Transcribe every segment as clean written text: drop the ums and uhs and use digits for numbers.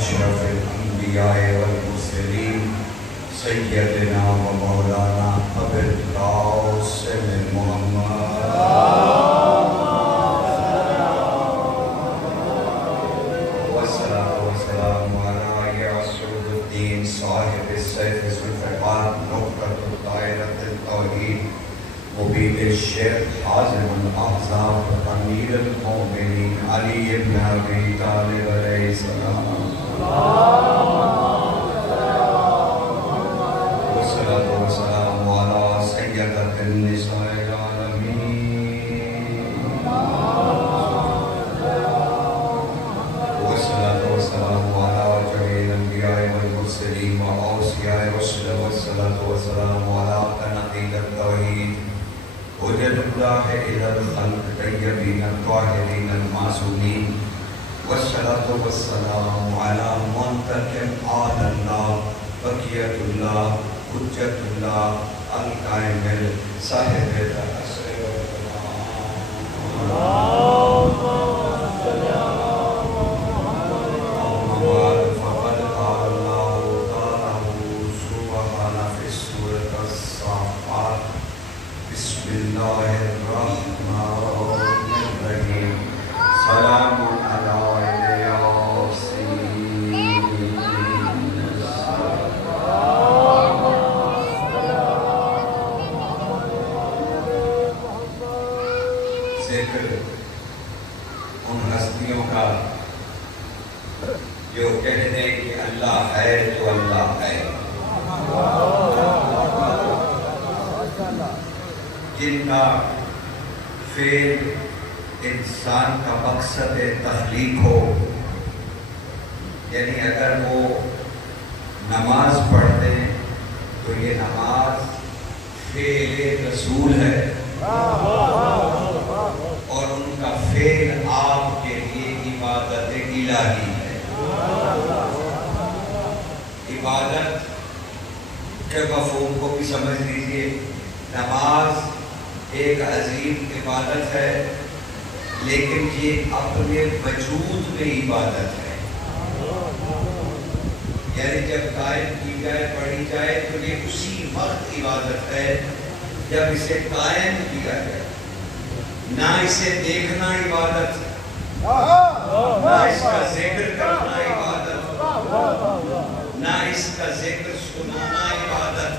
أشرف الأنبياء والمرسلين سيدنا ومولانا أبي القاسم محمد والصلاة والسلام على ياسود الدين صاحب السيف ذو الفقار نقطة دائرة التوحيد مبين الشيخ حازم الأحزاب أمير المؤمنين علي بن أبي طالب عليه السلام والصلاة والسلام على سيدة النساء العالمين والصلاة والسلام على جميع الأنبياء والمرسلين وأوصياء الرسل والصلاة والسلام على قناطير التوحيد وجد الله إلى الخلق طيبين الطاهرين المعصومين والصلاة والسلام على منتقم آل الله بقية الله حجة الله الكامل صاحب العصر والزمان فقد قال الله تعالى سبحانه في سورة الصافات بسم الله الرحمن الرحيم سلام على ياسين ذکر ان ہستیوں کا جو کہنے کہ اللہ ہے تو اللہ ہے، جن کا فعل انسان کا مقصد تخلیق ہو، یعنی اگر وہ نماز پڑھتے ہیں تو یہ نماز فعل رسول ہے اور ان کا فعل آپ کے لیے عبادت الہی ہے۔ عبادت کے مفہوم کو بھی سمجھ لیجئے، نماز ایک عظیم عبادت ہے لیکن یہ اپنے وجود میں عبادت ہے، یعنی جب قائم کی جائے پڑھی جائے تو یہ اسی وقت عبادت ہے جب اسے قائم کیا جائے۔ نہ اسے دیکھنا عبادت، نہ اس کا ذکر کرنا عبادت، نہ اس کا ذکر سنانا عبادت،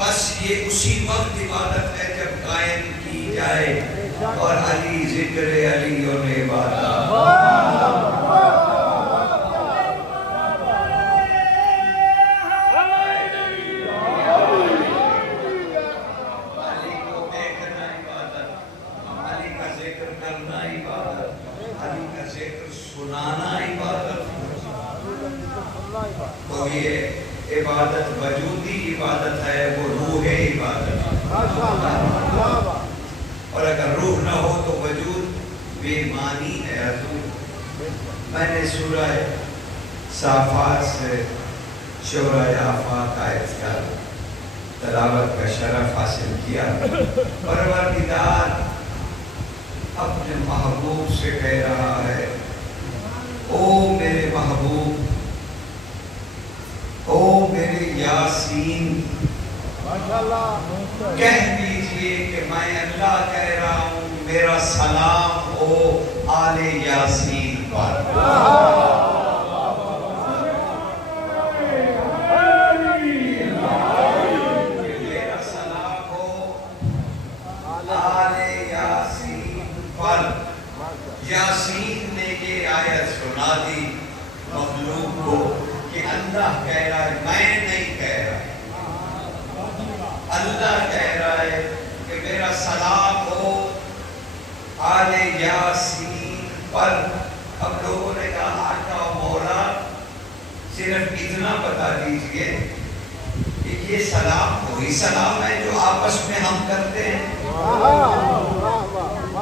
بس یہ اسی وقت عبادت ہے جب قائم کی جائے۔ اور علی ذکر علی اور عبادت، علی کو دیکھنا عبادت، علی کا ذکر کرنا عبادت، علی کا ذکر سنانا عبادت۔ تو یہ عبادت وجودی عبادت ہے، وہ روح عبادت ہے، اور اگر روح نہ ہو تو وجود بے معنی ہے۔ حضور میں نے سورہ صافات سے شورہ آفاق آیت کا تلاوت کا شرف حاصل کیا۔ پروردگار اپنے محبوب سے کہہ رہا ہے، او میرے محبوب، او میرے یاسین، کہہ دیجئے کہ میں اللہ کہہ رہا ہوں میرا سلام ہو آل یاسین پر۔ میرا سلام ہو آل یاسین پر۔ یاسین نے یہ آیت سنا دی مخلوق کو کہ اللہ کہہ رہا ہے، میں نہیں کہہ رہا، اللہ کہہ رہا ہے کہ میرا سلام ہو آل یاسین پر۔ اب لوگوں نے کہا آقا مولا صرف اتنا بتا دیجئے کہ یہ سلام وہی سلام ہے جو آپس میں ہم کرتے ہیں؟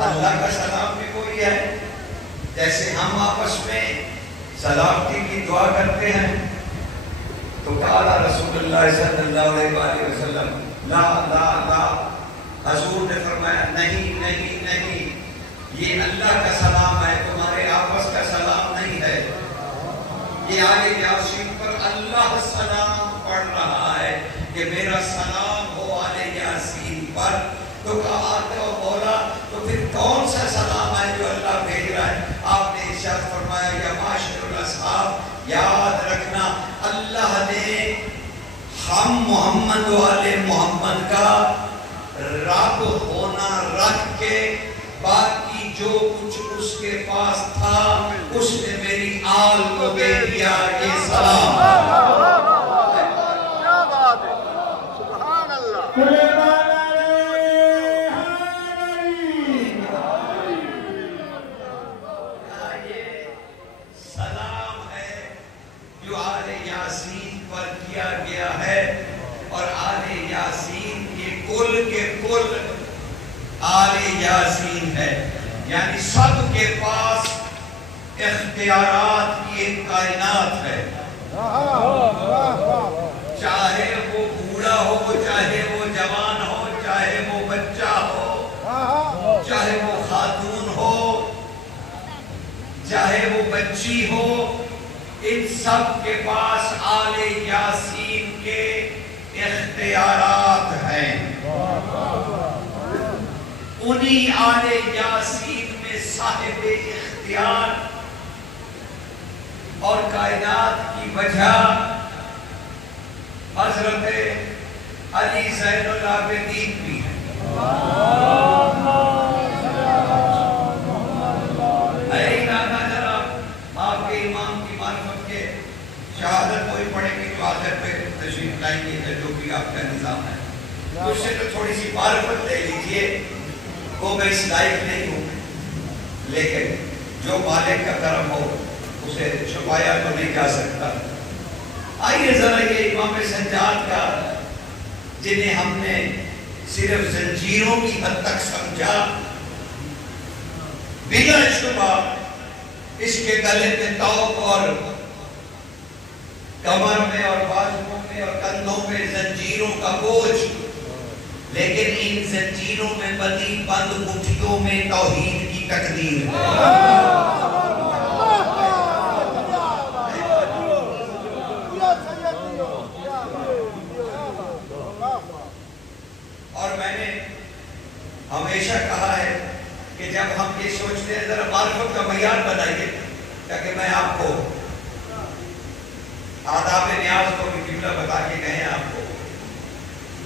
اللہ کا سلام بھی وہی ہے جیسے ہم آپس میں سلامتی کی دعا کرتے ہیں۔ تو قال رسول اللہ صلی اللہ علیہ وآلہ وسلم لا لا لا، حضور نے فرمایا نہیں نہیں نہیں، یہ اللہ کا سلام ہے، تمہارے آپس کا سلام نہیں ہے، یہ آل یاسین پر اللہ سلام پڑھ رہا ہے کہ میرا سلام ہو آل یاسین پر، تو کہا تو بولا تو پھر کون سا سلام ہے جو اللہ بھیج رہا ہے؟ آپ نے ارشاد فرمایا یا معاشر الاصحاب، یاد رکھنا اللہ نے ہم محمد و آل محمد کا رب ہونا رکھ کے باقی جو کچھ اس کے پاس تھا اس نے میری آل کو دے دیا یہ سلام۔ کیا بات ہے، سبحان اللہ۔ یہ سلام ہے جو آل یاسین پر کیا گیا ہے، اور آل یاسین کے کل آل یاسین ہے، یعنی سب کے پاس اختیارات کی ایک کائنات ہے، چاہے وہ بوڑھا ہو، چاہے وہ جوان ہو، چاہے وہ بچہ ہو، چاہے وہ خاتون ہو، چاہے وہ بچی ہو، ان سب کے پاس آل یاسین کے اختیارات ہیں۔ انہی آل یاسین میں صاحب اختیار اور کائنات کی وجہ حضرت علی زین العابدین بھی ہے۔ اے نانا جناب، آپ کے امام کی معرفت کے شہادت کوئی پڑھیں گے جو آخر پہ تشریف لائیں گے، جو بھی آپ کا نظام ہے اس سے تو تھوڑی سی معرفت لے لیجئے۔ وہ میں اس لائق نہیں ہوں، لیکن جو مالک کا کرم ہو اسے چھپایا تو نہیں جا سکتا۔ آئیے ذرا یہ امام سجاد کا، جنہیں ہم نے صرف زنجیروں کی حد تک سمجھا، بلا شبہ اس کے گلے میں توق اور کمر میں اور بازوؤں میں اور کندھوں میں زنجیروں کا بوجھ، لیکن ان زنجیروں میں بندی بند مٹھیوں میں توحید کی تقدیر ہے۔ اور میں نے ہمیشہ کہا ہے کہ جب ہم یہ سوچتے ہیں ذرا معرفت کا معیار بنائیے، تاکہ میں آپ کو آداب نیاز کو بھی قبلہ بتا کے کہیں آپ کو،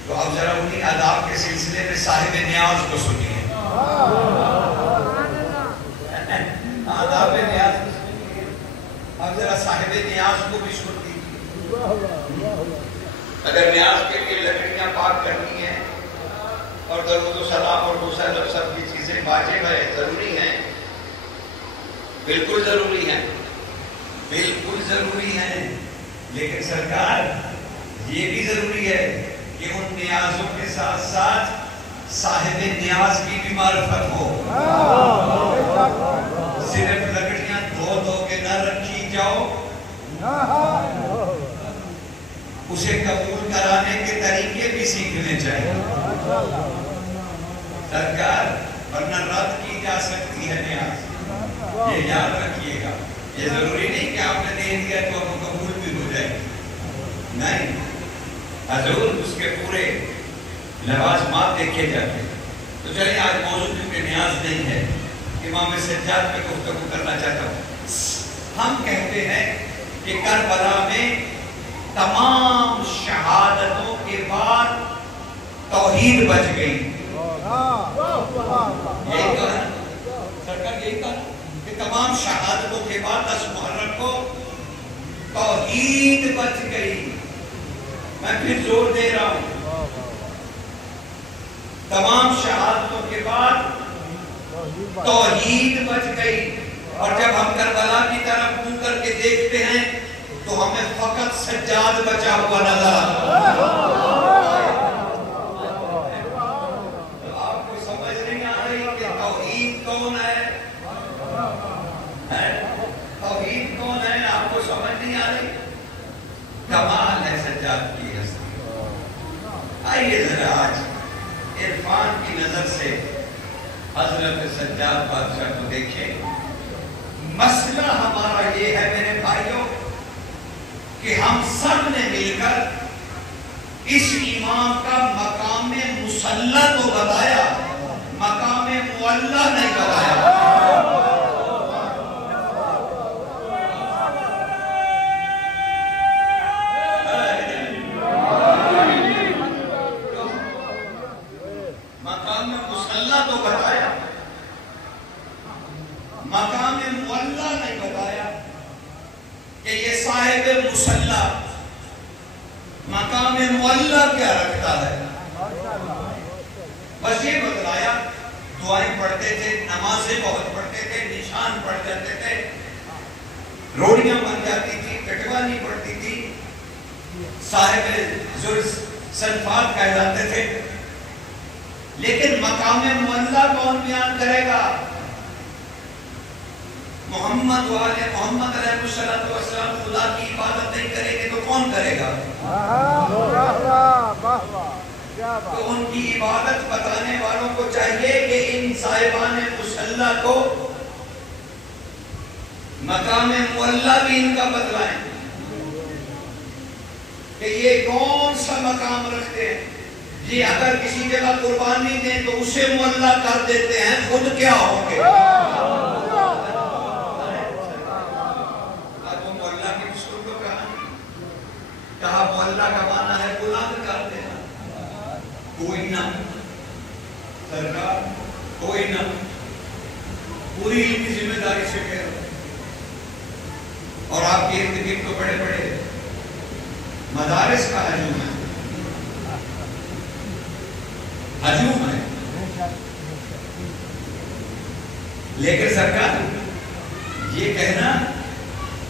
تو آپ ذرا انہی آداب کے سلسلے میں صاحب نیاز کو سنیے۔ آداب نیاز کو سنیے، آپ ذرا صاحب نیاز کو بھی سن لیجیے۔ اگر نیاز کے لیے لکڑیاں پاک کرنی ہیں اور درود و سلام اور دوسرا لفظ سب کی چیزیں واجب ہے، ضروری ہیں، بالکل ضروری ہیں، بالکل ضروری ہیں، لیکن سرکار یہ بھی ضروری ہے کہ ان نیازوں کے ساتھ ساتھ صاحب نیاز کی بھی معرفت ہو۔ صرف لکڑیاں دھو کے نہ رکھی جاؤ، اسے قبول کرانے کے طریقے بھی سیکھنے چاہیے سرکار، ورنہ رد کی جا سکتی ہے نیاز۔ یہ یاد رکھیے گا، یہ ضروری نہیں کہ آپ نے دے دیا تو اب قبول بھی ہو جائے، نہیں، حضور اس کے پورے لوازمات دیکھے جاتے ہیں۔ تو چلیے آج موضوع کیونکہ نیاز نہیں ہے، امام سجاد پہ گفتگو کرنا چاہتا ہوں۔ ہم کہتے ہیں کہ کربلا میں تمام شہادتوں کے بعد توحید بچ گئی۔ یہی کہا سرکار، یہی کہا کہ تمام شہادتوں کے بعد 10 محرم کو توحید بچ گئی۔ میں پھر زور دے رہا ہوں، تمام شہادتوں کے بعد توحید بچ گئی۔ اور جب ہم کربلا کی طرف منہ کر کے دیکھتے ہیں تو ہمیں فقط سجاد بچا ہوا نظر آتا ہے۔ آپ کو سمجھ نہیں آ رہی کہ توحید کون ہے؟ توحید کون ہے؟ آپ کو سمجھ نہیں آ رہی؟ کمال ہے سجاد کی ہستی۔ آئیے ذرا آج عرفان کی نظر سے حضرت سجاد بادشاہ کو دیکھیں۔ مسئلہ ہمارا یہ ہے میرے بھائیوں کہ ہم سب نے مل کر اس امام کا مقام مصلی تو بتایا، مقام معلی نہیں بتایا۔ مقام مصلی تو بتایا، مقام معلی نہیں بتایا کہ یہ صاحب مصلی مقام معلی کیا رکھتا ہے۔ بس یہ بتلایا، دعائیں پڑھتے تھے، نمازیں بہت پڑھتے تھے، نشان پڑھ جاتے تھے، روڑیاں بن جاتی تھی، کٹوانی پڑتی تھی، صاحب سنفات کہلاتے تھے۔ لیکن مقام معلی کون بیان کرے گا؟ محمد والے محمد علیہ السلام خدا کی عبادت نہیں کرے گے تو کون کرے گا؟ تو ان کی عبادت بتانے والوں کو چاہیے کہ ان صاحبان مصلی کو مقام معلی بھی ان کا بتلائیں کہ یہ کون سا مقام رکھتے ہیں۔ یہ اگر کسی جگہ قربانی دیں تو اسے معلی کر دیتے ہیں، خود کیا ہوں گے؟ کہا معلی کا معنی ہے بلند کر دینا، کوئی نہ سرکار، کوئی نہ، پوری علمی ذمہ داری سے کہہ رہا اور آپ کے ارد گرد تو بڑے بڑے مدارس کا ہجوم ہے، ہجوم ہے، لیکن سرکار یہ کہنا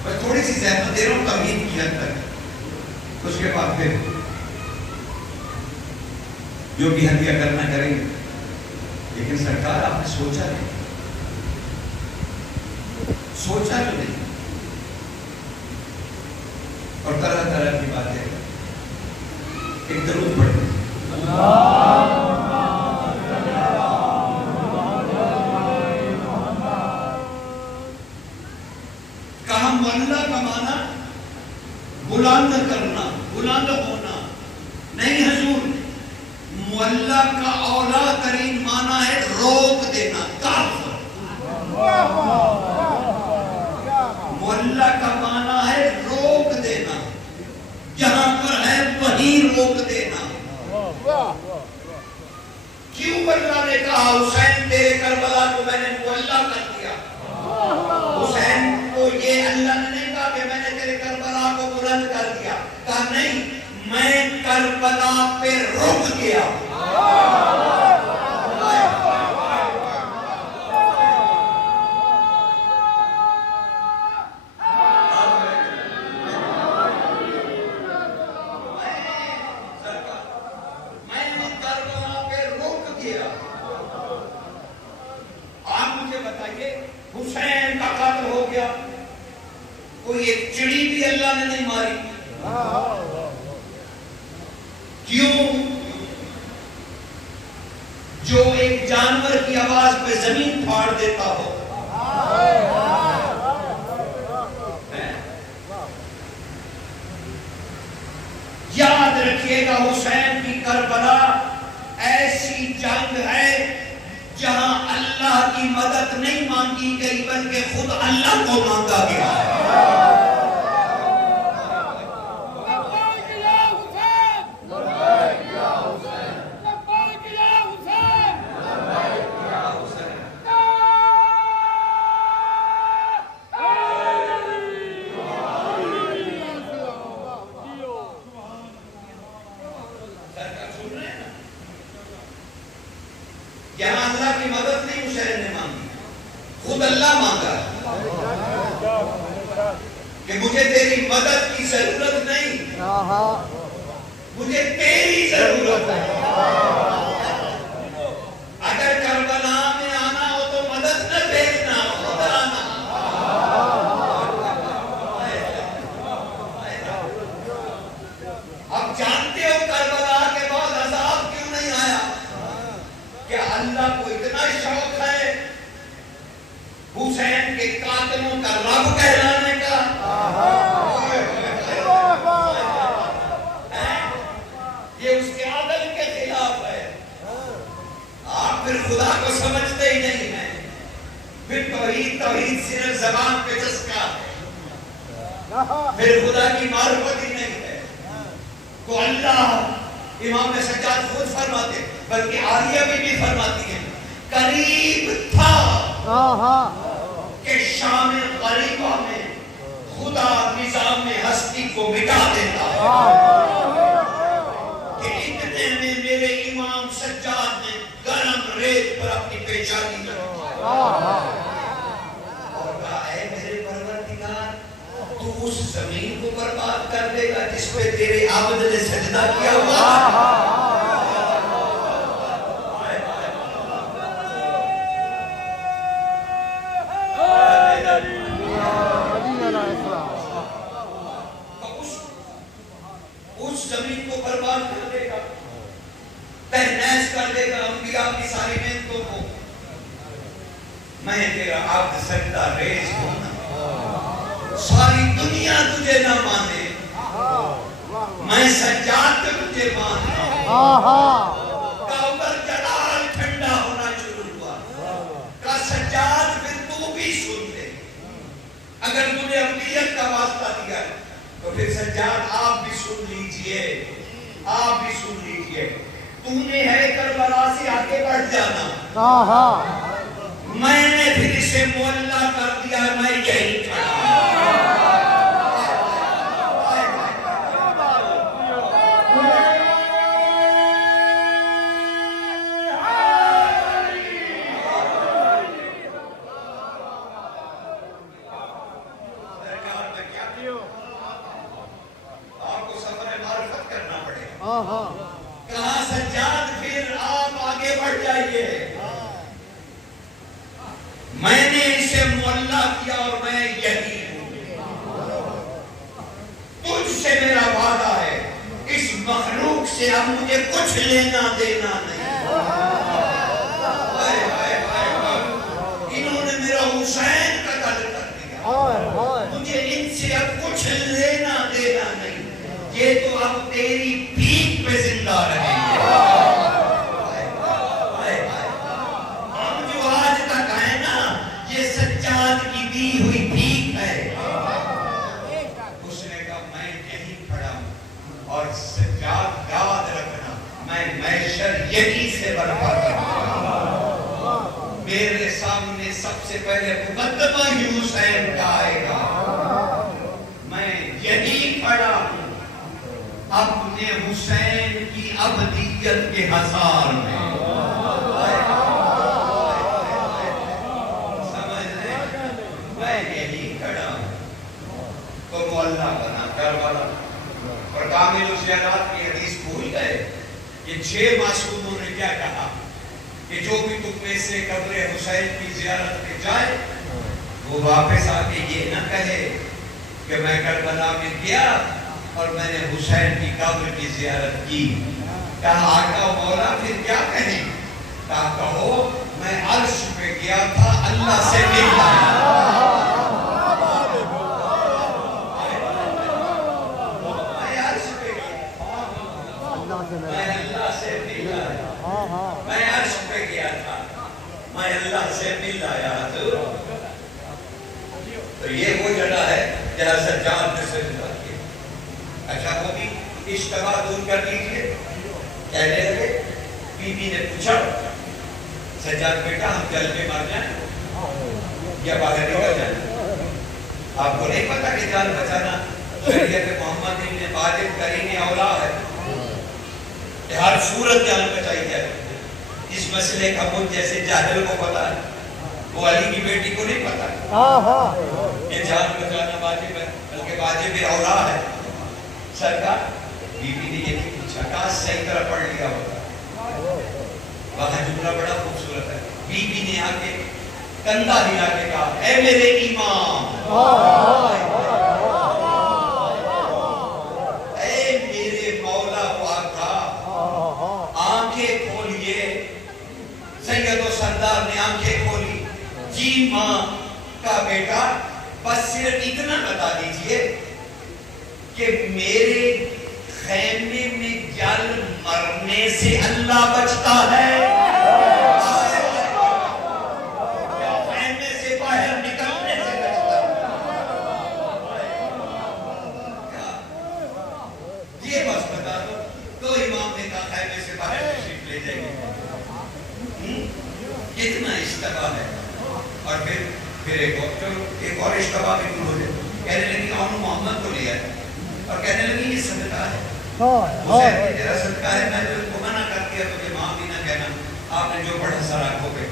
بس تھوڑی سی زحمت دے رہا ہوں تمہید کی حد تک، اس کے بعد پھر جو بھی ہدیہ کرنا کریں گے۔ لیکن سرکار آپ نے سوچا نہیں، سوچا جو نہیں، اور طرح طرح کی باتیں، ایک درود پڑھتے ہیں، کہا معلی کا معنی بلند کرنا، بلند ہونا نہیں حضور، معلی کا اولا ترین معنی ہے روک دینا، کافر۔ معلی کا معنی ہے روک دینا، جہاں پر ہے وہیں روک دینا۔ کیوں اللہ نے کہا حسین تیرے کربلا کو میں نے معلی کر دیا؟ حسین کو یہ اللہ نے نہیں کہا کہ میں نے تیرے کربلا کو بلند کر دیا، کہا نہیں، میں کربلا پہ رک گیا۔ میں نے کربلا پہ رک گیا۔ آپ مجھے بتائیے، حسین کا قتل ہو گیا، کوئی ایک چڑی بھی اللہ نے نہیں ماری، کیوں؟ جو ایک جانور کی آواز پہ زمین پھاڑ دیتا ہو۔ یاد رکھیے گا، حسین کی کربلا ایسی جنگ ہے جہاں اللہ کی مدد نہیں مانگی گئی بلکہ خود اللہ کو مانگا گیا ہے۔ یہاں اللہ کی مدد نہیں حسین نے مانگی، خود اللہ مانگا کہ مجھے تیری مدد کی ضرورت نہیں، مجھے تیری ضرورت ہے۔ اگر کربلا میں آنا ہو تو مدد نہ بھیجنا، خود آنا۔ اب جانتے ہو کربلا کے بعد عذاب کیوں نہیں آیا؟ کہ اللہ کو اتنا شوق ہے حسین کے قاتلوں کا رب کہلانے کا، سمجھتے ہی نہیں ہیں. پھر توحید صرف زبان پہ چسکا ہے, پھر خدا کی معرفت ہی نہیں ہے. تو اللہ امام سجاد خود فرماتے, بلکہ عالیہ بھی فرماتی ہیں, قریب تھا کہ شام غریبہ میں خدا نظام ہستی کو مٹا دیتا کہ اتنے میں میرے امام سجاد نے گرم ریت پر اپنی پیشانی رکھی اور کہا, اے میرے پروردگار, تو اس زمین کو برباد کر دے گا جس پہ تیرے عبد نے سجدہ کیا ہوا. اس زمین کو برباد کر دے گا, تہنیز کر دے گا انبیاء کی ساری محنتوں کو. میں تیرا عبد سجدہ ریز ہوں, ساری دنیا تجھے نہ مانے, میں سجاد پہ تجھے مانتا. کعبہ جلال ٹھنڈا ہونا شروع ہوا, کہا سجاد پھر تو بھی سن لے, اگر تجھے انبیاء کا واسطہ دیا تو پھر سجاد آپ بھی سن لیجئے, آپ بھی سن لیجئے. تو نے ہے کربلا سے آگے بڑھ جانا, میں نے پھر اسے معلّہ کر دیا, میں یہی کھڑا. کہاں سجاد پھر آپ آگے بڑھ جائیے, میں نے اسے معلّہ کیا اور میں یہی ہوں. تجھ سے میرا وعدہ ہے, اس مخلوق سے اب مجھے کچھ لینا دینا نہیں. انہوں نے میرا حسین قتل کر دیا, مجھے ان سے اب کچھ لینا دینا نہیں. یہ تو اب تیری بھیک پہ زندہ رہیں گے. ہم جو آج تک ہے نا, یہ سجاد کی دی ہوئی بھیک ہے. اس نے کہا میں یہی کھڑا ہوں, اور سجاد یاد رکھنا میں محشر یہی سے برپا کروں. میرے سامنے سب سے پہلے مقدمہ ہی حسین کا آئے گا. میں یہی کھڑا ہوں اپنے حسین کی ابدیت کے حصار میں. سمجھ رہے, میں یہی کھڑا ہوں. تو وہ اللہ بنا کربلا. اور کامل الزیارات کی حدیث بھول گئے. یہ 6 معصوموں نے کیا کہا کہ جو بھی تم میں سے قبر حسین کی زیارت میں جائے, وہ واپس آ کے یہ نہ کہے کہ میں کربلا میں گیا اور میں نے حسین کی قبر کی زیارت کی. کہا آقا مولا پھر کیا کہیں؟ کہا کہو میں عرش پہ گیا تھا, اللہ سے مل آیا. میں عرش پہ گیا, میں اللہ سے مل آیا. میں عرش پہ گیا تھا, میں اللہ سے مل آیا. تو یہ وہ جگہ ہے جہاں سجاد نے سجدہ کیا. اچھا وہ بھی اشتباہ دور کر لیجیے. کہنے لگے, بی بی نے پوچھا سجاد بیٹا ہم جل کے مر جائیں یا باہر نکل جائیں؟ آپ کو نہیں پتا کہ جان بچانا شریعت محمد نے واجب کرینی اولا ہے, ہر صورت جان بچائی جائے. اس مسئلے کا مجھ جیسے جاہل کو پتا ہے, وہ علی کی بیٹی کو نہیں پتا کہ جان بچانا واجب ہے, بلکہ واجب اولا ہے. سرکار بی بی نے یہ پوچھا, کہا صحیح طرح پڑھ لیا ہوتا. وہاں جملہ بڑا خوبصورت ہے. بی بی نے آ کے کندھا ہلا کے کہا, اے میرے امام, اے میرے مولا و آقا, آنکھیں کھولیے. سید و سردار نے آنکھیں کھولی. جی ماں کا بیٹا, بس صرف اتنا بتا دیجئے کہ میرے خیمے میں جل مرنے سے اللہ بچتا ہے. چلو ایک اور اشتباہ بھی دور ہو جائے. کہنے لگی اون محمد کو لے آئے اور کہنے لگی یہ صدقہ ہے. حسین یہ تیرا صدقہ ہے, میں تو ان کو منع کر دیا, مجھے ماں بھی نہ کہنا, آپ نے جو پڑھا سر آنکھوں پہ,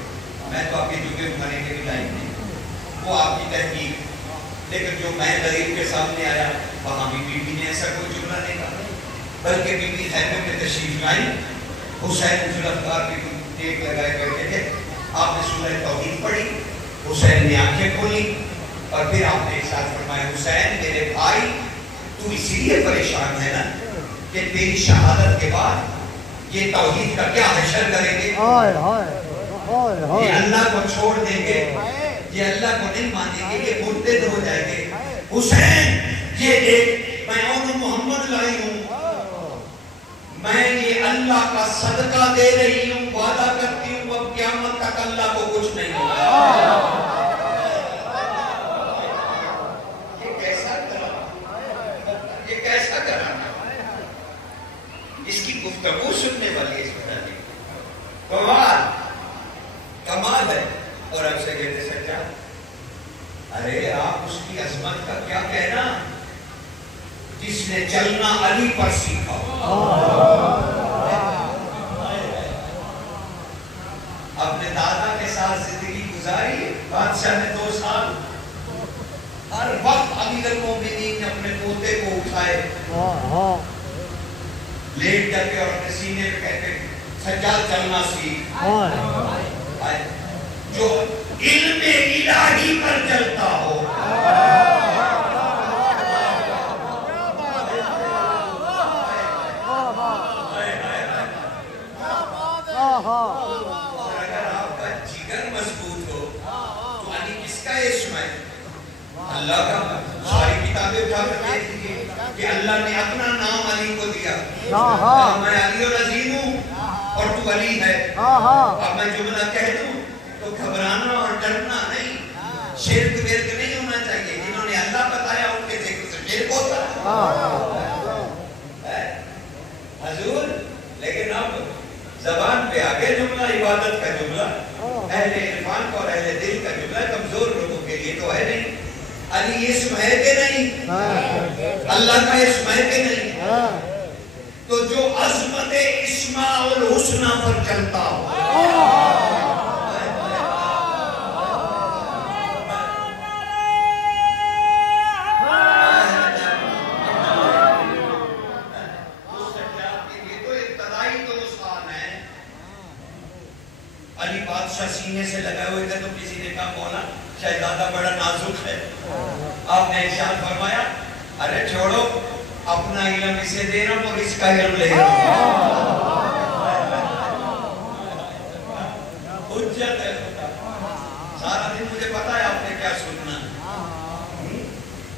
میں تو آپ کے جبے اٹھانے کے بھی لائق نہیں. وہ آپ کی تحقیق, لیکن جو میں دلیل کے سامنے آیا وہاں بھی بی بی نے ایسا کوئی جملہ نہیں کہا, بلکہ بی بی خیمے میں تشریف لائی. حسین ذوالفقار کی ٹیک لگائے بیٹھے تھے, آپ نے سورہ توحید پڑھی, حسین نے آنکھیں کھولی اور پھر آپ نے ارشاد فرمایا حسین میرے بھائی تو اسی لیے پریشان ہے نا کہ تیری شہادت کے بعد یہ توحید کا کیا حشر کریں گے, یہ اللہ کو چھوڑ دیں گے, یہ اللہ کو نہیں مانیں گے, یہ مرتد ہو جائیں گے. حسین یہ دیکھ میں اون محمد لائی ہوں, میں یہ اللہ کا صدقہ دے رہی ہوں, وعدہ کرتی ہوں اب قیامت تک اللہ کو کچھ نہیں ہوگا. یہ کیسا کرا, یہ کیسا کرا, اس کی گفتگو سننے والی اس طرح کی کمال کمال ہے. اور اب سے کہتے سچا, ارے آپ اس کی عظمت کا کیا کہنا جس نے چلنا علی پر سیکھا. اپنے دادا کے ساتھ زندگی گزاری, بادشاہ نے 2 سال, ہر وقت امیر المومنین نے اپنے پوتے کو اٹھائے, لیٹ کر کے اور اپنے سینے پہ کہتے سجاد چلنا سیکھ, جو علم الہی پر چلتا ہو. اور اگر آپ کا جگر مضبوط ہو تو علی کس کا اسم ہے, اللہ کا. ساری کتابیں اٹھا کر دیکھ لیجیے کہ اللہ نے اپنا نام علی کو دیا, میں علی العظیم ہوں اور تو علی ہے. اب میں جملہ کہہ دوں تو گھبرانا اور ڈرنا نہیں, شرک ورک نہیں ہونا چاہیے. جنہوں نے اللہ بتایا ان کے ذکر سے شرک ہوتا ہے حضور. لیکن اب زبان پہ آگے جملہ عبادت کا جملہ, اہل عرفان کو اور اہل دل کا جملہ کمزور لوگوں کے لیے تو ہے نہیں. علی اسم ہے کہ نہیں, اللہ کا اسم ہے کہ نہیں. تو جو عظمت اسماء الحسنى پر چلتا ہو, علی بادشاہ سینے سے لگائے ہوئے تھے تو کسی نے کہا مولا شہزادہ بڑا نازک ہے. آپ نے ارشاد فرمایا ارے چھوڑو, اپنا علم اسے دے رہا ہوں اور اس کا علم لے رہا ہوں. حجت ہے, سارا دن مجھے پتا ہے آپ نے کیا سننا,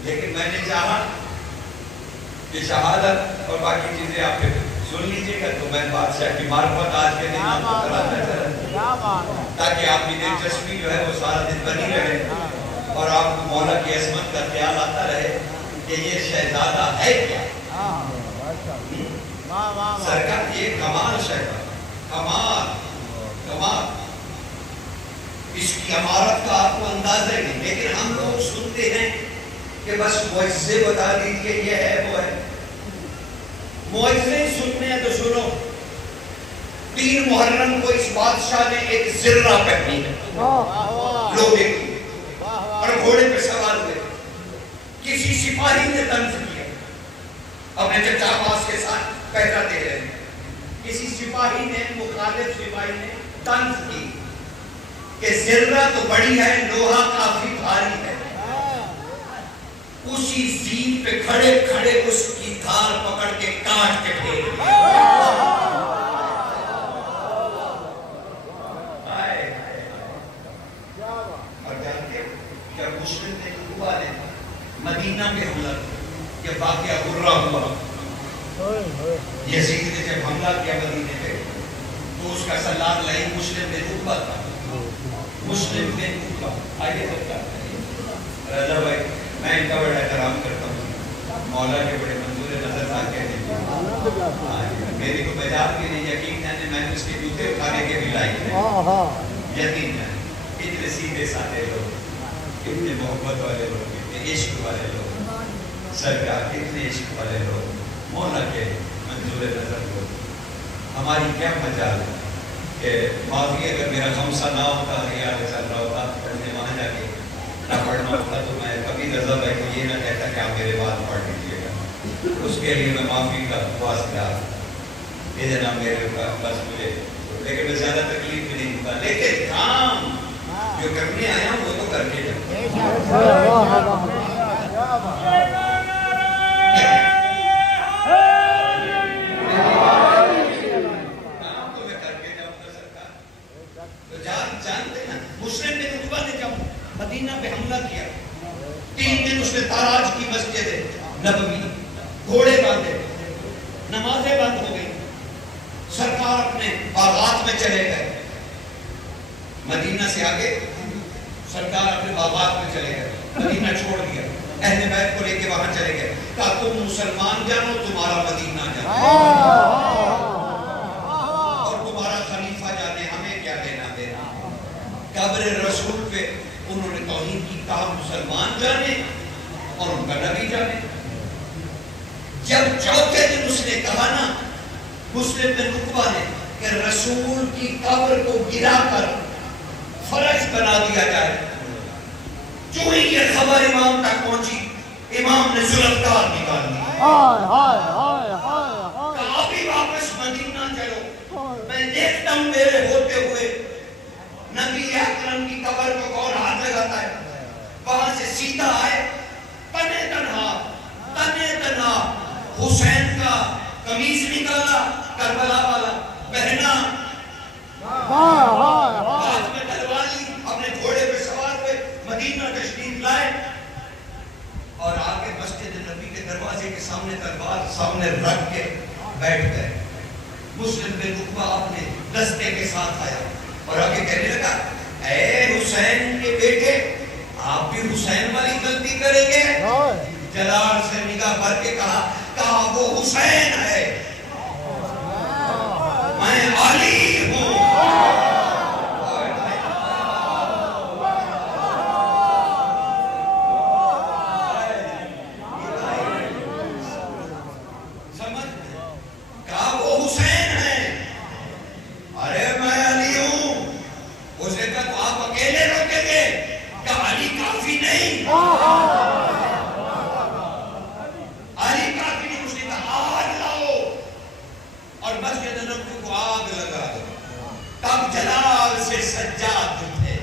لیکن میں نے چاہا کہ شہادت اور باقی چیزیں آپ سن لیجئے گا تو میں بادشاہ کی معرفت آج کے دن آپ کو کراتا چلا, تاکہ آپ کی دلچسپی جو ہے وہ سارا دن بنی رہے اور آپ کو مولا کی عظمت کا خیال آتا رہے کہ یہ شہزادہ ہے کیا. سرکار یہ کمال شہزادہ, کمال کمال, اس کی عمارت کا آپ کو اندازہ ہی نہیں. لیکن ہم لوگ سنتے ہیں کہ بس معجزے بتا دیجئے یہ ہے وہ ہے. معجزے سننے ہیں تو سنو, 3 محرم کو اس بادشاہ نے ایک ذرہ پہنی ہے لوہے کی اور گھوڑے پہ سوار ہوئے. کسی سپاہی نے طنز کیا, اپنے چچا عباس کے ساتھ پہرا دے رہے ہیں, کسی سپاہی نے, مخالف سپاہی نے طنز کی کہ ذرہ تو بڑی ہے, لوہا کافی بھاری ہے. اسی زین پہ کھڑے کھڑے اس کی دھار پکڑ کے کاٹ کے پھیر دیا. اور جانتے جب مسلم نے ہوا نے مدینہ پہ حملہ, یہ واقعہ غرہ ہوا, یزید نے جب حملہ کیا مدینہ پہ تو اس کا سلار لئی مسلم نے دکھا تھا, مسلم نے دکھا. آئیے سب کا رضا بھائی, میں ان کا بڑا احترام کرتا ہوں, مولا کے بڑے منظور نظر تھا کہتے ہیں, میری کو بیدار بھی نہیں, یقین ہے میں نے اس کے جوتے اٹھانے کے بھی لائق ہے, یقین ہے. اتنے سیدھے سادے لوگ کتنے محبت والے لوگ، کتنے عشق والے لوگ، سرکار کتنے عشق والے لوگ، مولا کے منظور نظر لوگ. ہماری کیا مجال ہے کہ معافی اگر میرا خمسہ نہ ہوتا، یاد چل رہا ہوتا پڑھنے وہاں جا کے نہ پڑھنا ہوتا تو میں کبھی رضا بھائی کو یہ نہ کہتا کہ آپ میرے بات پڑھ لیجیے گا. اس کے لیے میں معافی کا واسطہ یہ جناب میرے اوپر بس مجھے، لیکن میں زیادہ تکلیف بھی نہیں ہوتا، لیکن کام جو کرنے آیا ہوں وہ تو کر کے جاؤں. جانتے ہیں مسلم نے عقبہ نے جب مدینہ پہ حملہ کیا 3 دن اس نے تاراج کی مسجد نبوی، گھوڑے باندھے، نمازیں بند ہو گئی، سرکار اپنے باغات میں چلے گئے. مدینہ سے آگے سرکار اپنے باغات میں چلے گئے، مدینہ چھوڑ دیا، اہل بیت کو لے کے وہاں چلے گئے. کہا تم مسلمان جانو تمہارا مدینہ جانو اور تمہارا خلیفہ جانے، ہمیں کیا دینا دینا. قبر رسول پہ انہوں نے توہین کی، کہا مسلمان جانے اور ان کا نبی جانے. جب چوتھے دن اس نے کہا نا مسلم بن عقبہ نے کہ رسول کی قبر کو گرا کر فرش بنا دیا جائے، جو ہی یہ خبر امام تک پہنچی امام نے ذوالفقار نکال دی. کہا ابھی واپس مدینہ چلو، میں دیکھتا ہوں میرے ہوتے ہوئے نبی اکرم کی قبر کو کون ہاتھ لگاتا ہے. وہاں سے سیدھا آئے، تنے تنہا حسین کا قمیص نکالا کربلا والا، پہنا، ہاتھ میں تلوار لی، اپنے گھوڑے پہ سوار ہوئے مدینہ تشریف لائے اور آگے مسجد نبی کے دروازے کے سامنے تلوار سامنے رکھ کے بیٹھ گئے. مسلم بن عقبہ اپنے دستے کے ساتھ آیا اور آگے کہنے لگا اے حسین کے بیٹے، آپ بھی حسین والی غلطی کریں گے. جلال سے نگاہ بھر کے کہا وہ حسین ہے، میں علی ہوں. سمجھ کہا وہ حسین ہے، ارے میں علی ہوں. اسے کہا تو آپ اکیلے روکیں گے، کہا علی کافی نہیں، علی کافی نہیں. اس نے کہا آگ لاؤ اور مسجد نبوی کو آگ لگا دو. تب جلال سے سجاد اٹھے،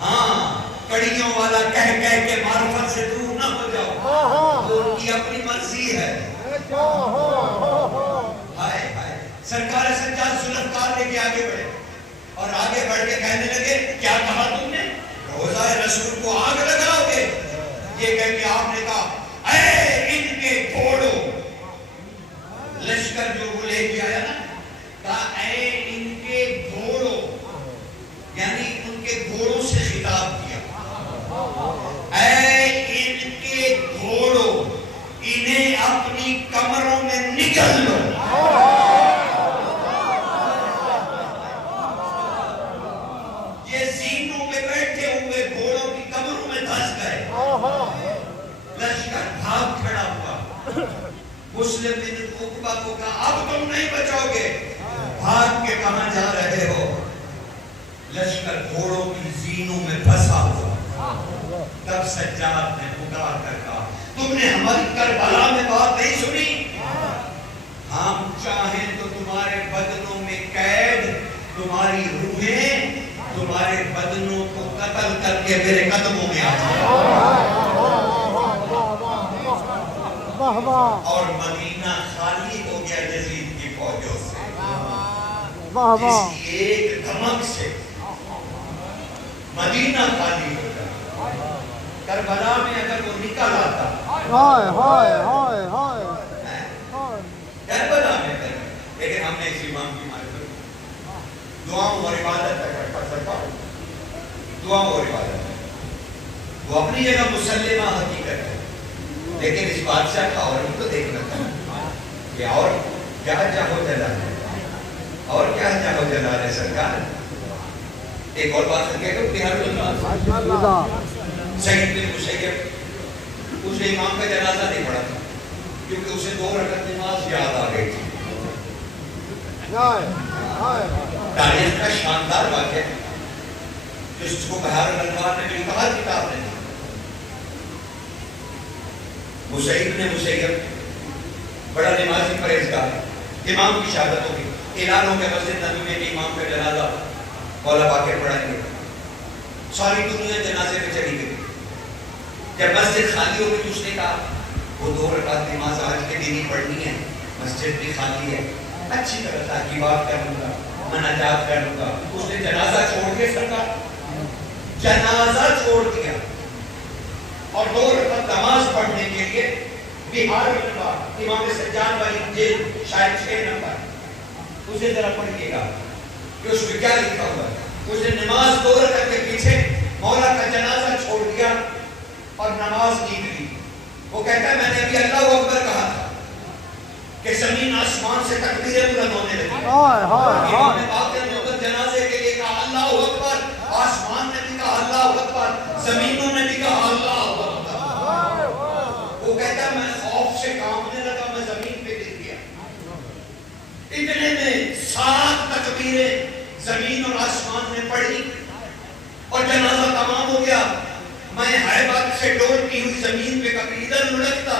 ہاں کڑیوں والا کہہ کے معرفت سے دور نہ ہو جاؤ، وہ ان کی اپنی مرضی ہے. ہائے ہائے. سرکار سجاد ذوالفقار لے کے آگے بڑھے اور آگے بڑھ کے کہنے لگے کیا کہا تم نے؟ روزہ رسول کو آگ لگاؤ گے؟ یہ کہہ کے آپ نے کہا اے ان کے گھوڑوں، لشکر جو وہ لے کے آیا نا، کہا اے ان کے گھوڑوں، یعنی ان کے گھوڑوں سے خطاب کیا. اے ان کے گھوڑوں، انہیں اپنی کمروں میں نکل لو. یہ زینوں میں بیٹھے ہوئے گھوڑوں کی کمروں میں دھس گئے. لشکر بھاگ کھڑا ہوا. مسلم بن عقبہ کو کہا اب تم نہیں بچو گے، بھاگ کے کہاں جا رہے ہو؟ لشکر گھوڑوں کی زینوں میں پھنسا ہوا. تب سجاد نے پکار کر کہا تم نے ہماری کربلا میں بات نہیں سنی؟ ہم چاہیں تو تمہارے بدنوں میں قید، تمہاری روحیں تمہارے بدنوں کو قتل کر کے میرے قدموں میں آ جائیں. اور مدینہ خالی ہو گیا یزید کی فوجوں سے. اس کی ایک دھمک سے مدینہ خالی ہو گیا. کربلا میں اگر وہ نکل آتا، کربلا میں، لیکن ہم نے اس امام کی معرفت دعاؤں اور عبادت تک پڑھ سکتا ہوں. دعاؤں اور عبادت وہ اپنی جگہ مسلمہ حقیقت ہے، لیکن اس بادشاہ کا اور بھی تو دیکھنا تھا کہ اور کیا چاہو جلال ہے، اور کیا چاہو جلال ہے. سرکار ایک اور بات کہہ دو، سعید بن مسیب اس نے امام کا جنازہ نہیں پڑھا تھا کیونکہ اسے 2 رکعت نماز یاد آ گئی تھی. تاریخ کا شاندار واقعہ جس کو بہار الانوار نے بھی کہا کتاب نے. مسیب نے مسیب بڑا نمازی پرہیزگار امام کی شہادت ہوگی. اعلان ہو گیا مسجد نبوی میں کہ امام کا جنازہ مولا باقر پڑھائیں گے. ساری دنیا جنازے پہ چلی گئی. جب مسجد خالی ہوگی تو اس نے کہا وہ 2 رکعت نماز آج کے دن ہی پڑھنی ہے, مسجد بھی خالی ہے, اچھی طرح تحقیقات کر لوں گا, مناجات کر لوں گا. اس نے جنازہ چھوڑ کے سرکار جنازہ چھوڑ دیا اور 2 رکعت نماز پڑھنے کے لیے بہار الانوار امام سجاد والی جیل شاید 6 نمبر اسے ذرا پڑھیے گا کہ اس میں کیا لکھا ہوا ہے. اس نے نماز 2 رکعت کے پیچھے مولا کا جنازہ چھوڑ دیا اور نماز نہیں لی. وہ کہتا ہے میں نے ابھی اللہ اکبر کہا تھا کہ زمین آسمان سے تکبیریں بلند ہونے لگی. امام باقر نے ادھر جنازے کے لیے کہا اللہ اکبر, آسمان نے بھی کہا اللہ اکبر, زمینوں نے بھی کہا اللہ اکبر. وہ کہتا ہے میں خوف سے کانپنے لگا, میں زمین پہ گر گیا. اتنے میں 7 تکبیریں زمین اور آسمان نے پڑھی اور جنازہ تمام ہو گیا. میں ہیبت سے ڈولتی ہوئی زمین پہ کبھی ادھر لڑکتا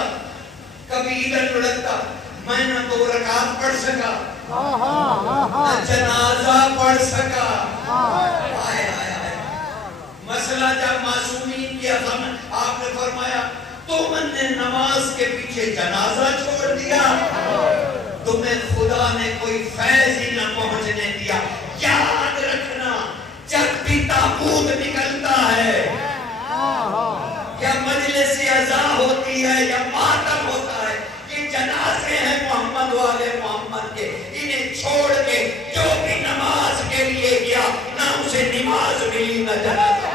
کبھی ادھر لڑکتا. میں نہ 2 رکعت پڑھ سکا نہ جنازہ پڑھ سکا. مسئلہ جب معصومین کی عظمت آپ نے فرمایا تم نے نماز کے پیچھے جنازہ چھوڑ دیا, تمہیں خدا نے کوئی فیض ہی نہ پہنچنے دیا. یاد رکھنا جب بھی تابوت نکلتا ہے یا مجلس عزا ہوتی ہے یا ماتم ہوتا ہے, یہ جنازے ہیں محمد والے محمد کے. انہیں چھوڑ کے جو بھی نماز کے لیے گیا نہ اسے نماز ملی نہ جنازہ.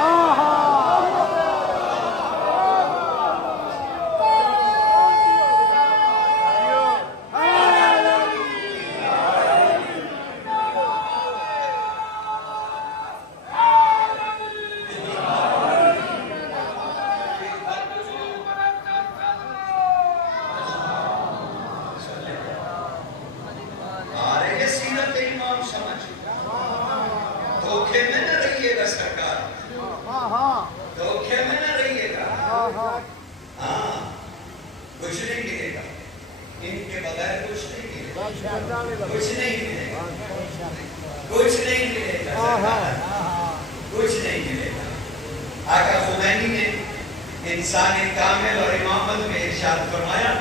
انسان کامل اور امامت میں ارشاد فرمایا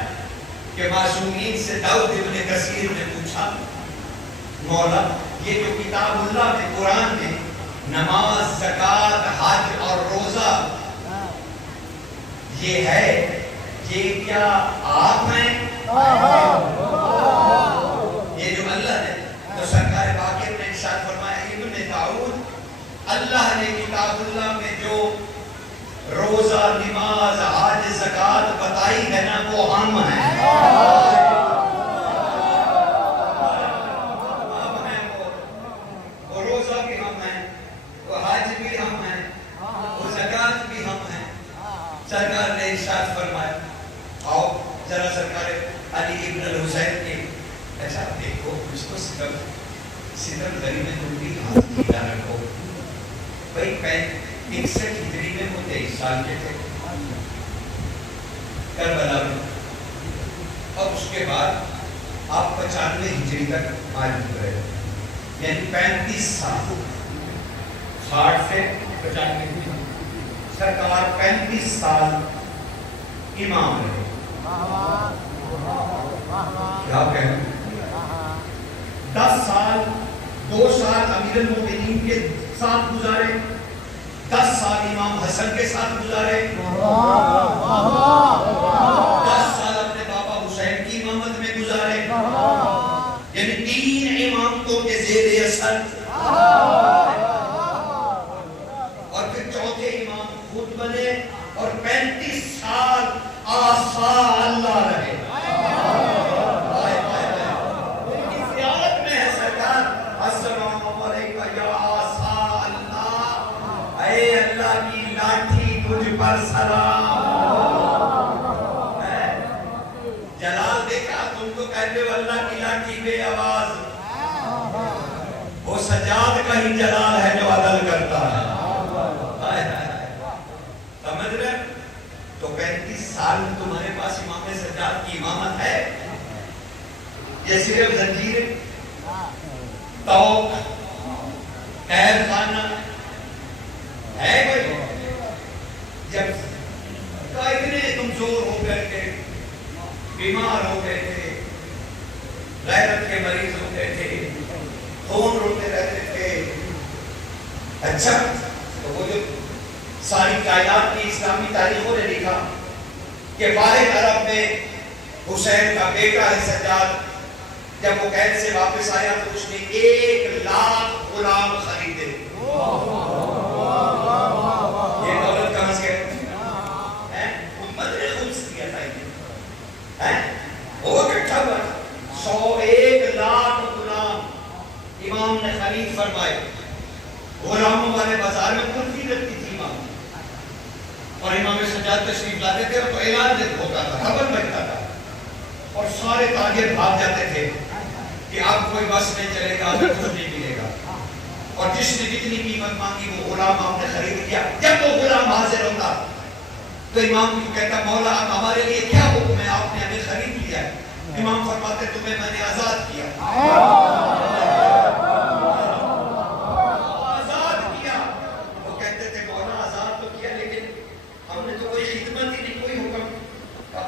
کہ معصومین سے داؤد ابن کثیر نے پوچھا مولا یہ جو کتاب اللہ میں قرآن میں نماز, زکات, حج اور روزہ یہ ہے, یہ کیا آپ ہیں؟ یہ جو اللہ نے تو سرکار باقر نے ارشاد فرمایا ابن داؤد اللہ نے کتاب اللہ میں جو روزہ, نماز, حج, زکات بتائی ہے نا وہ ہم ہیں. وہ روزہ بھی ہم ہیں, وہ حج بھی ہم ہیں, وہ زکات بھی ہم ہیں. سرکار نے ارشاد فرمایا آؤ ذرا سرکار علی ابن الحسین کے اچھا دیکھو اس کو ستم دری میں تم بھی ہاتھ کھیلا رکھو. بھائی 61 ہجری میں وہ 23 سال کے تھے کربلا میں, اور اس کے بعد آپ 95 ہجری تک آج گزرے, یعنی 35 سال 60 سے 95 سرکار 35 سال امام رہے. کیا کہنا 10 سال 2 سال امیر المومنین کے ساتھ گزارے, 10 سال امام حسن کے ساتھ گزارے, 10 سال اپنے بابا حسین کی امامت میں گزارے, یعنی 3 امامتوں کے زیر اثر, اور پھر چوتھے امام خود بنے اور 35 سال آسا اللہ رہے. اختیارت میں ہے سرکار السلام علیکہ یا آسا اللہ, اے اللہ کی لاٹھی تجھ پر سجاد کا ہی جلال ہے جو عدل کرتا ہے. سمجھ رہے؟ تو 35 سال تمہارے پاس امام سجاد کی امامت ہے. یہ صرف زنجیر توق قید خانہ ہے کوئی؟ جب اتنے کمزور ہو گئے تھے, بیمار ہو گئے تھے, غیرت کے مریض ہو گئے تھے, خون روتے رہتے تھے. اچھا, تو وہ جو ساری کائنات کی اسلامی تاریخوں نے لکھا کہ واحد عرب میں حسین کا بیٹا ہے سجاد, جب وہ قید سے واپس آیا تو اس نے 1,00,000 غلام خریدے. یہ دولت کہاں سے ہے؟ امت نے خود سے دیا تھا. وہ اکٹھا ہوا 1,00,000 غلام امام نے خرید فرمائے. غلاموں والے بازار میں کلفی رکھتی تھی امام, اور امام سجاد تشریف لاتے تھے تو اعلان ہوتا تھا, خبر بجتا تھا, اور سارے تاجر بھاگ جاتے تھے کہ اب کوئی بس نہیں چلے گا, اب کچھ نہیں ملے گا. اور جس نے جتنی قیمت مانگی وہ غلام آپ نے خرید کیا. جب وہ غلام حاضر ہوتا تو امام کو کہتا مولا اب ہمارے لیے کیا حکم ہے, آپ نے ہمیں خرید لیا ہے. امام فرماتے تمہیں میں نے آزاد کیا. آزاد کیا. وہ کہتے تھے مولا آزاد تو کیا لیکن ہم نے تو کوئی خدمت ہی نہیں, کوئی حکم.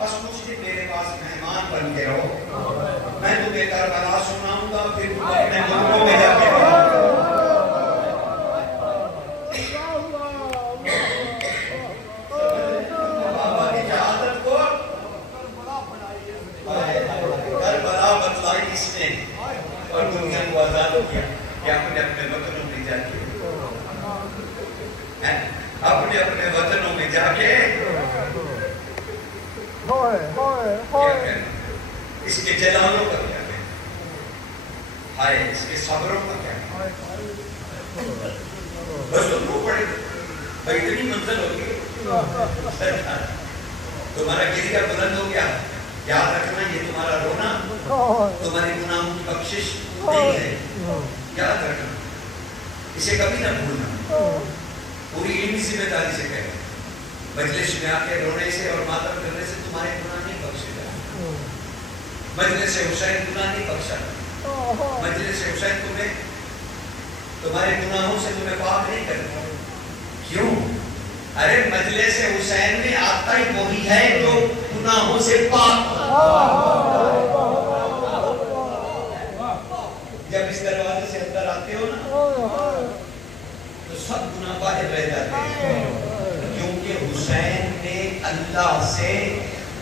بس کچھ دن میرے پاس مہمان بن کے رہو, میں تمہیں کربلا سناؤں گا, پھر تم اپنے ملکوں میں جا کے بابا کی شہادت کو کربلا بتلائی اس نے اور دنیا کو آزاد کیا کہ اپنے اپنے وطنوں میں جا کے اپنے اپنے وطنوں میں جا کے کیا کہنا, اس کے جلالوں کا کیا کہنا, ہائے اس کے صبروں کا کیا کہنا. بس تم کو پڑے بھائی اتنی منزل ہوگی, تمہارا گریہ بلند ہو گیا. یاد رکھنا یہ تمہارا رونا تمہارے گناہوں کی بخشش نہیں ہے. یاد رکھنا, اسے کبھی نہ بھولنا. پوری علمی ذمہ داری سے کہنا, مجلس میں آ کے رونے سے اور ماتم کرنے سے تمہارے گناہ نہیں بخشے جائیں. مجلس حسین گناہ نہیں بخشا. مجلس حسین تمہیں تمہارے گناہوں سے تمہیں پاک نہیں کرتا. کیوں؟ ارے مجلس حسین میں آتا ہی وہی ہے جو گناہوں سے پاک. جب اس دروازے سے اندر آتے ہو نا تو سب گناہ باہر رہ جاتے ہیں, کیونکہ حسین نے اللہ سے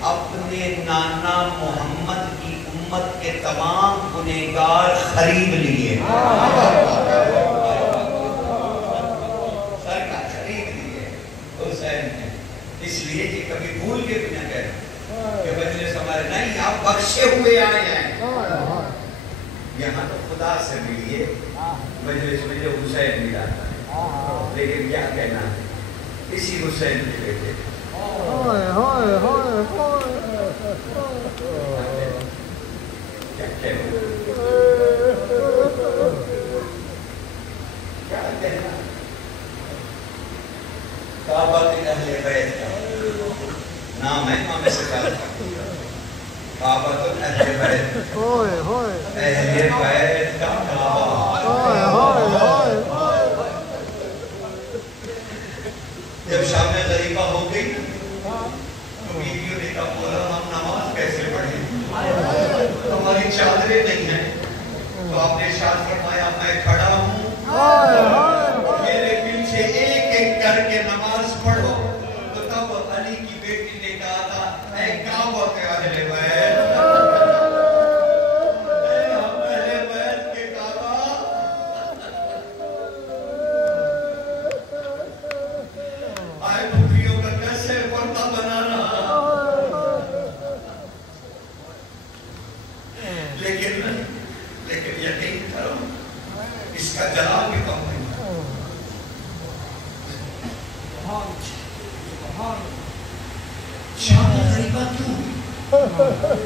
اپنے نانا محمد کی امت کے تمام گنہگار خرید لیے. سرکار خرید لیے حسین نے. اس لیے کہ کبھی بھول کے بھی نہ کہنا کہ مجلس ہمارے نہیں, آپ بخشے ہوئے آئے ہیں. یہاں تو خدا سے ملیے, مجلس میں جو حسین ملا تھا, لیکن کیا کہنا اسی حسین کے بیٹے کیا کہنا, کیا کہنا. کعبہ کے اہل بیت کا نام ہے امام سجاد کا. کعبہ تو اہل بیت, اہل بیت کا کعبہ. جب شام میں غریبہ ہو گئی تو بیویوں نے کہا مولا ہم نماز کیسے پڑھیں, ہماری چادریں نہیں ہیں. تو آپ نے ارشاد فرمایا میں کھڑا ہوں, میرے پیچھے ایک ایک کر کے نماز پڑھو. تو تب علی کی بیٹی نے کہا تھا اے کعبہ کے اہل بیت,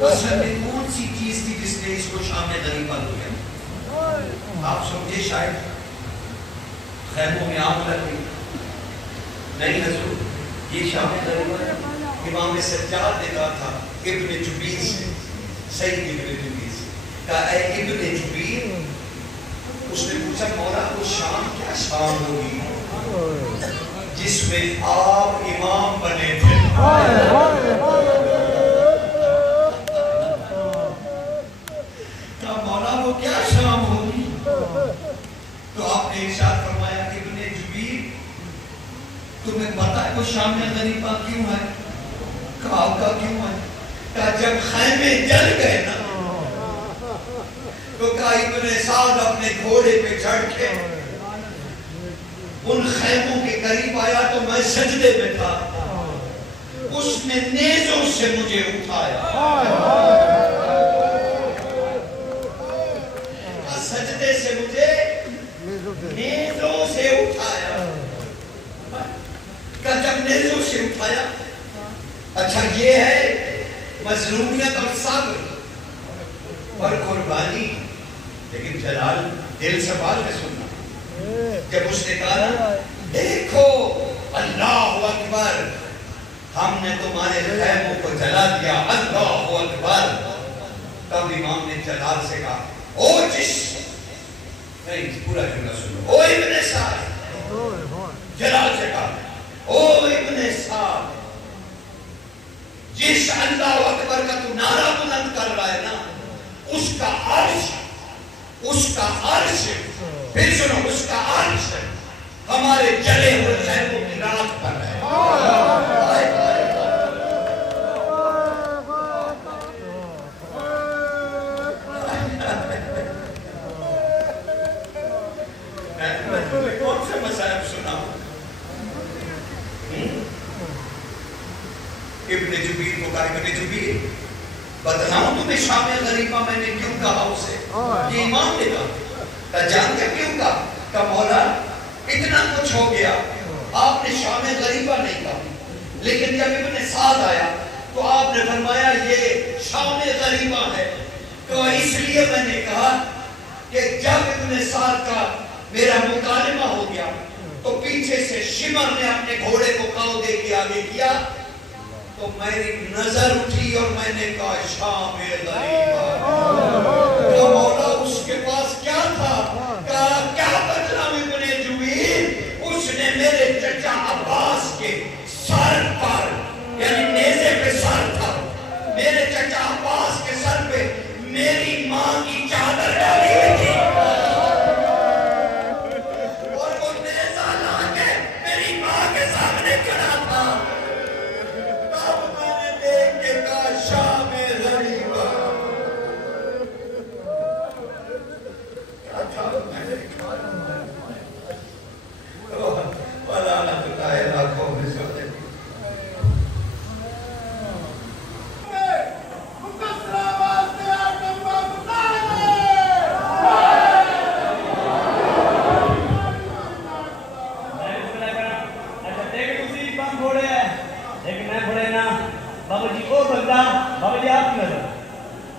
اصل میں کون سی چیز تھی جس نے اس کو شام میں غریبہ دیا؟ آپ سمجھے شاید خیموں میں آگ لگ گئی؟ نہیں حضور، یہ شام غریبہ امام سجاد نے کہا تھا ابن جبیر سے، سید ابن جبیر سے، کہا اے ابن جبیر، اس نے پوچھا مولا وہ شام کیا شام ہوگی جس میں آپ امام بنے تھے؟ کہا مولا وہ کیا شام ہوگی؟ تو آپ نے ارشاد فرمایا ابن جبیر تمہیں پتا ہے وہ شام غریبہ کیوں ہے؟ کہا کا کیوں ہے؟ کہا جب خیمے جل گئے نا تو کہا ابن سعد اپنے گھوڑے پہ چڑھ کے ان خیموں کے قریب آیا تو میں سجدے میں تھا، اس نے نیزوں سے مجھے اٹھایا، سجدے سے مجھے نیزوں سے اٹھایا، کہ جب نیزوں سے اٹھایا، اچھا یہ ہے مظلومیت اور صبر اور قربانی، لیکن جلال دل سے بات میں سننا، جب اس نے کہا دیکھو اللہ اکبر ہم نے تمہارے خیموں کو جلا دیا، اللہ اکبر، تب امام نے جلال سے کہا او جس نہیں پورا جملہ سنو، او ابن سعد، جلال سے کہا او ابن سعد، جس اللہ اکبر کا تو نعرہ بلند کر رہا ہے نا، اس کا عرش پھر سنو، اس کا عرش ہمارے جلے ہوئے خیموں کی رات پر ہے۔ میں کون سے مصائب سنا ابن جبیر کو کہا ابن جبیر بتلاؤں تمہیں شام غریبہ میں نے کیوں کہا اسے؟ یہ امام نے کہا جانتے کیوں کہا؟ کہ مولا اتنا کچھ ہو گیا، آپ نے شام غریبہ نہیں کہا، لیکن جب ابن سعد آیا تو آپ نے فرمایا یہ شام غریبہ ہے، تو اس لیے میں نے کہا کہ جب ابن سعد کا میرا مکالمہ ہو گیا تو پیچھے سے شمر نے اپنے گھوڑے کو کاؤ دے کے آگے کیا تو میری نظر اٹھی اور میں نے کہا شام غریبہ، تو مولا اس کے پاس کیا تھا؟ کہا کیا بتلاؤں ابن جبیر، اس نے میرے چچا عباس کے سر پر، یعنی نیزے پہ سر تھا، میرے چچا عباس کے سر پہ میری ماں کی چادر ڈالی ہوئی تھی، اور وہ نیزہ لا کے میری ماں کے سامنے کھڑا تھا، تب میں نے دیکھ کے کہا شام غریبہ، کیا تھا میں نے کہا وَلَا لَتُكَا إِلَىٰ قَوْمِ ظَالِمِينَ۔ بابا جی وہ بندہ، بابا جی آپ کی نظر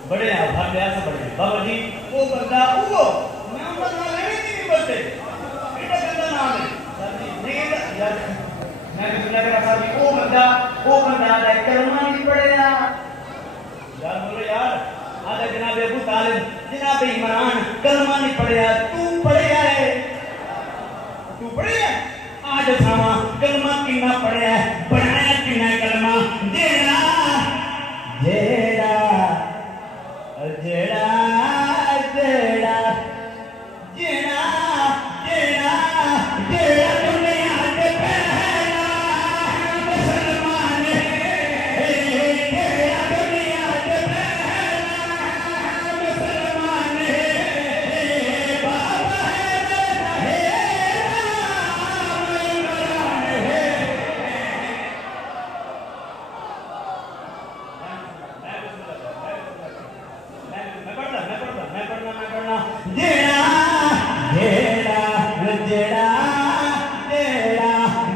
بڑے ہیں، بھاگ لیا سے بڑے ہیں، بابا جی وہ بندہ وہ میں ان کا نام لینے نہیں بلتے ایٹا بندہ نام ہے نہیں یار میں بھی سنا کرا صاحب جی وہ بندہ آدھا کلمہ نہیں پڑھے یار بولو یار آدھا جناب ابو طالب جناب عمران کلمہ نہیں پڑھے تو پڑھے ہے تو پڑھے ہے آج ساما کلمہ کنا پڑھے ہے بڑھایا کنا کلمہ جیڑا جیڑا جیڑا جیڑا جیڑا جیڑا جیڑا دنیا دے پہلا مسلمان ہے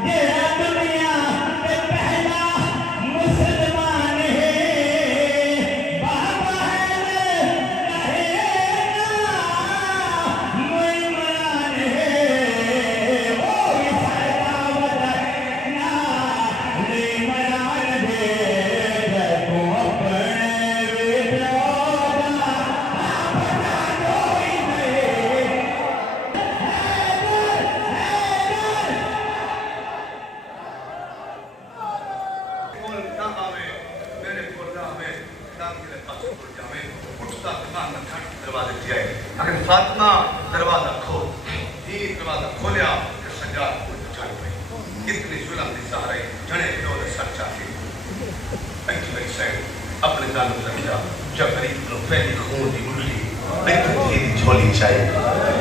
جیڑا دنیا دے پہلا مسلمان ہے بابا ہے دروازے جائے اگر فاطمہ دروازہ کھول یہ دروازہ کھولیا کہ سجاد کو چل پئی اتنی ظلم دی سہارے جنے دو سر چاہتے انت میں سین اپنے جانوں رکھا جب غریب لو پہلی خون دی مٹھی لیکن یہ جھولی چاہیے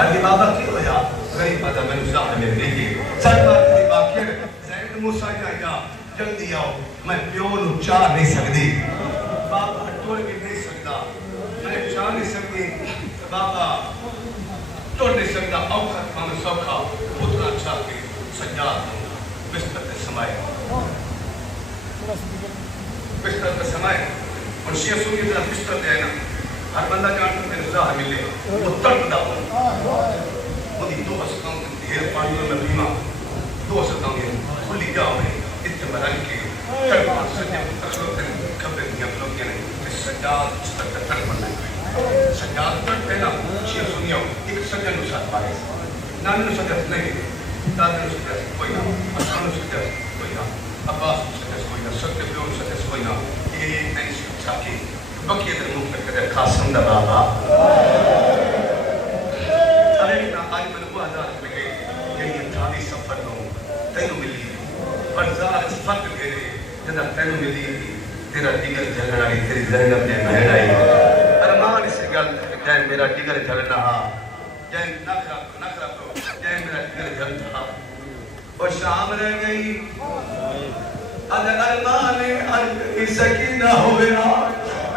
علی بابا کی ہویا غریب ماتا میں نزاہ میں دیکھے سر بار کی باقی زید موسیٰ جائے جلدی آؤ میں پیون چاہ نہیں سکتی بابا ٹوڑ کے نہیں سکتا میں چاہ نہیں سکتی بابا ٹوڑ نہیں سکتا اوقات میں سوکھا اتنا چاہ کے سجاد بستر پہ سمائے بستر پہ سمائے اور شیعہ سنگی طرح بستر دے نا ہر بندہ جانتا ہے رضا ملے وہ تڑپ دا ہوں وہ دی دو اسکام دیر پانی میں بیمہ دو اسکام یہ کھلی جاؤ میں اتمران کے تڑپان سجا تخلق خبر دیا لوگ یعنی سجاد چتر تڑپ نہیں سجاد تڑپ ہے نا شیعہ سنگیوں ایک سجن نسات پائے نامی نسات نہیں دادی نسات کوئی نا اسکان نسات کوئی نا عباس نسات کوئی نا ستر بیون نسات کوئی نا یہ نہیں سکتا کہ بقیہ در ممکن کرے خاصم دا بابا ارے نا آج میں وہ آزاد میں گئی کہ یہ تھالی سفر نو تینو ملی اور زار فقر گئے جنہ تینو ملی تیرا ڈگر جھلنا آئی تیری زینب دے بہن آئی ارمان اسے گل جائے میرا ڈگر جھلنا جائے نخرا کو جائے میرا ڈگر جھلنا اور شام رہ گئی اگر ارمان سکینہ ہوئے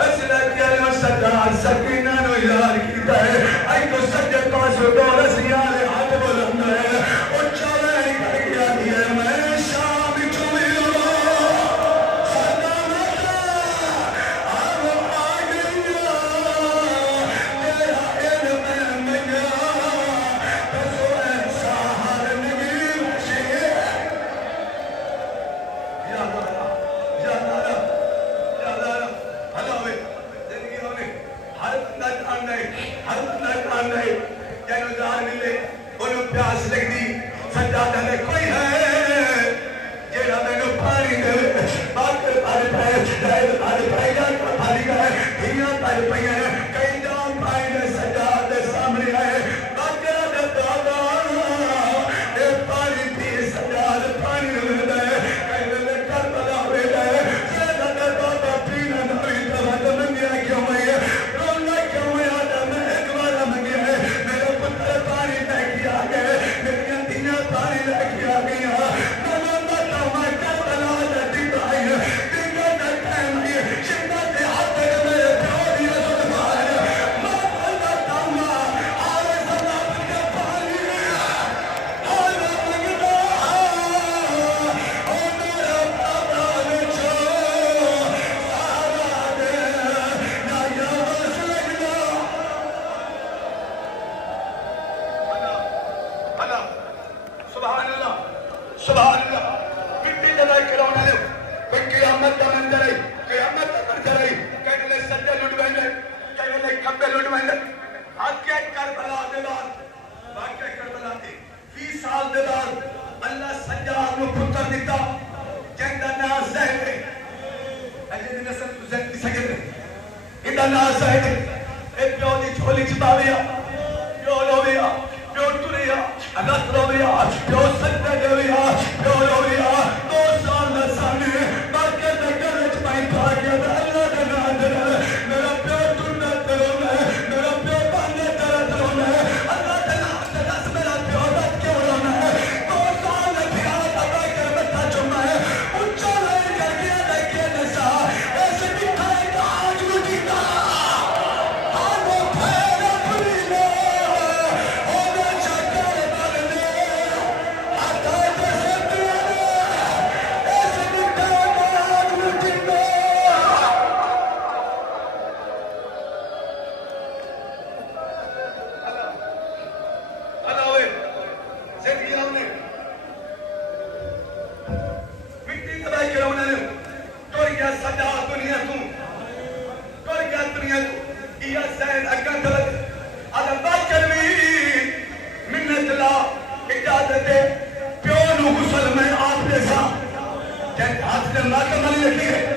اسلا کیا نو سجاد سکینہ نو یار کیتا ہے آئی تو سجد پاسو دورس یار ہاتھ بلند ہے اور چالے کر گیا دیا میں شام چوئیو سجادہ آب آگیا تیرا علم مگیا تسو ایسا ہر نگی شیئے یا دارا یا دارا ہر بندہ کان رہے جنہوں دار ملے انہوں پیاس لگ دی سجادہ نے کوئی ہے جیڑا میں نے پانی دے باکر پانی پائے دائر پانی پائے جاکر پانی گئے دھیاں پانی پائے کئی جام پائے دے سجادہ سامنے آئے باکر دے دادا اے پانی پی سجادہ پانی دے دے کئی دے کر بلا ہوئے دے سیدہ دے دادا پینا نوی دواتا منگیا کیوں میں رونا کیوں میں آدھا میں ایک والا منگیا ہے میرے پتر پانی لے کیا گئے میری انتیاں پانی لے کیا گیا میں بتا میں کر بلا دے دیتا ہے دیگا دے کہم ہے شدہ دے ہاتھ ہے میرے پیوری رسول بھائی میں بتا میں آرے سنا بکے پانی آرے مگدہ او میرا بابا نچو سارا دے نا یا بس لگنا اللہ سبحان اللہ سبحان اللہ مٹی دلائی کراؤنا لے کوئی قیامت کا منظر ہے قیامت کا منظر ہے کہنے لے سجدے لڑ بہنے کہنے لے کھمبے لڑ بہنے آج کے کربلا دیدار واقعہ کربلا دی 20 سال دیدار اللہ سجاد نو پتر دیتا جندہ ناز زہر ہے اجھے دی نسل تو زہر کی سکر ہے ادھا ناز زہر ہے اے پیو دی چھولی چپاویا پیو لویا پیو تریا اگت لویا پیو سجدہ دیویا پیو لویا 2 سال لسانے باقی دکر اچپائی پاکیا دا اللہ دا نادر میرا پیو ترنا ترون ہے میرا پیو بانے ترہ ترون ہے اللہ دا نادر اس میرا پیو رت کیوں رونا ہے 2 سال پیارا تبا کر بتا چوما ہے اچھا لائے کر گیا دیکھے نسا ایسے دکھائے گا آج مجھے دا آنو پھیرا پھری لے ہونا چکر برنے آتا جیسے پیارے ایسے دکھائے گا آج مجھے دا اللہ ہوئے زندگی ہم نے مٹی دبائی کے رونا لے توڑ گیا سجا دنیا تو توڑ گیا دنیا تو یہ زین اکن دلت آدم بات کروی منت لا اجازت دے پیو نو غسل میں آپ جیسا جن ہاتھ نے ماتم علی لکھی ہے